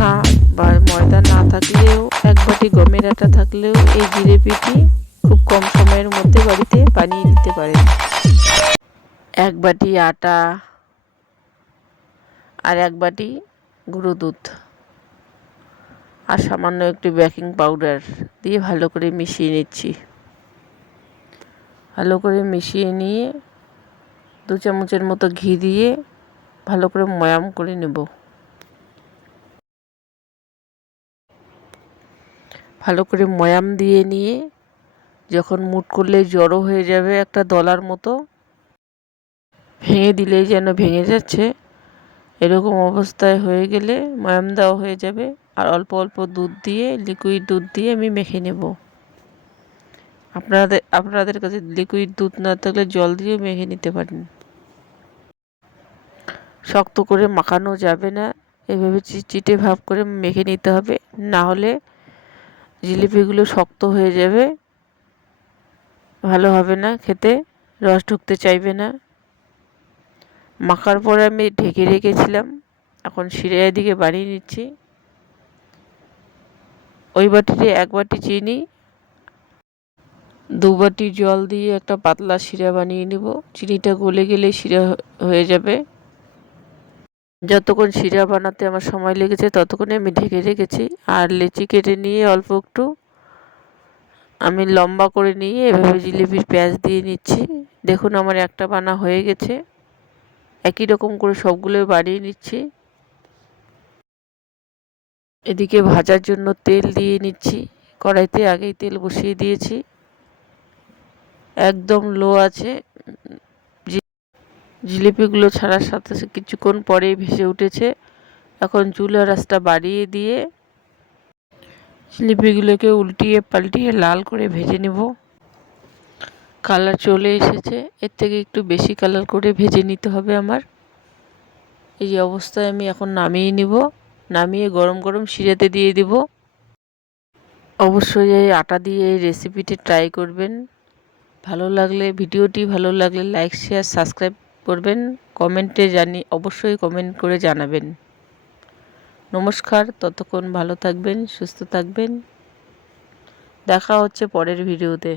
না বা ময়দা না থাকলেও 1 বাটি গমের আটা থাকলেও এই জিলিপিটি খুব কম সময়ের মধ্যে বাড়িতে বানিয়ে নিতে পারেন। 1 বাটি আটা আর 1 বাটি গুঁড়ো দুধ আর সামান্য একটু বেকিং পাউডার দিয়ে ভালো করে মিশিয়ে নিচ্ছি। ভালো করে মিশিয়ে নিয়ে 2 চামচের মতো ঘি দিয়ে ভালো করে ময়াম করে নেব। ভালো করে ময়াম দিয়ে নিয়ে যখন মুট করলে জড়ো হয়ে যাবে একটা দলার মতো, ভেঙে দিলেই যেন ভেঙে যাচ্ছে, এরকম অবস্থায় হয়ে গেলে ময়াম দেওয়া হয়ে যাবে। আর অল্প অল্প দুধ দিয়ে, লিকুইড দুধ দিয়ে আমি মেখে নেব। আপনাদের কাছে লিকুইড দুধ না থাকলে জল দিয়ে মেখে নিতে পারেন। শক্ত করে মাখানো যাবে না, এভাবে চিটচিটে ভাব করে মেখে নিতে হবে, না হলে জিলিপিগুলো শক্ত হয়ে যাবে, ভালো হবে না খেতে, রস ঢুকতে চাইবে না। মাখার পরে আমি ঢেকে রেখেছিলাম, এখন শিরা এদিকে বানিয়ে নিচ্ছি। ওই বাটিতে 1 বাটি চিনি, 2 বাটি জল দিয়ে একটা পাতলা শিরা বানিয়ে নেব। চিনিটা গলে গেলে শিরা হয়ে যাবে। যতক্ষণ শিরা বানাতে আমার সময় লেগেছে ততক্ষণে আমি ঢেকে রেখেছি। আর লেচি কেটে নিয়ে অল্প একটু আমি লম্বা করে নিয়ে এভাবে জিলিপির প্যাঁচ দিয়ে নিচ্ছি। দেখুন আমার একটা বানা হয়ে গেছে। একই রকম করে সবগুলো বানিয়ে নিচ্ছি। এদিকে ভাজার জন্য তেল দিয়ে নিচ্ছি। কড়াইতে আগেই তেল বসিয়ে দিয়েছি, একদম লো আছে। জিলিপিগুলো ছাড়ার সাথে কিছুক্ষণ পরেই ভেসে উঠেছে। এখন চুলার আঁচটা বাড়িয়ে দিয়ে জিলিপিগুলোকে উল্টিয়ে পাল্টিয়ে লাল করে ভেজে নেব। কালার চলে এসেছে, এর থেকে একটু বেশি কালার করে ভেজে নিতে হবে আমার। এই অবস্থায় আমি এখন নামিয়ে নিব। নামিয়ে গরম গরম শিরাতে দিয়ে দিব। অবশ্যই এই আটা দিয়ে এই রেসিপিটি ট্রাই করবেন। ভিডিওটি ভালো লাগলে লাইক, শেয়ার, সাবস্ক্রাইব করবেন। অবশ্যই কমেন্ট করে জানাবেন। নমস্কার, ততক্ষণ ভালো থাকবেন, সুস্থ থাকবেন। দেখা হচ্ছে পরের ভিডিওতে।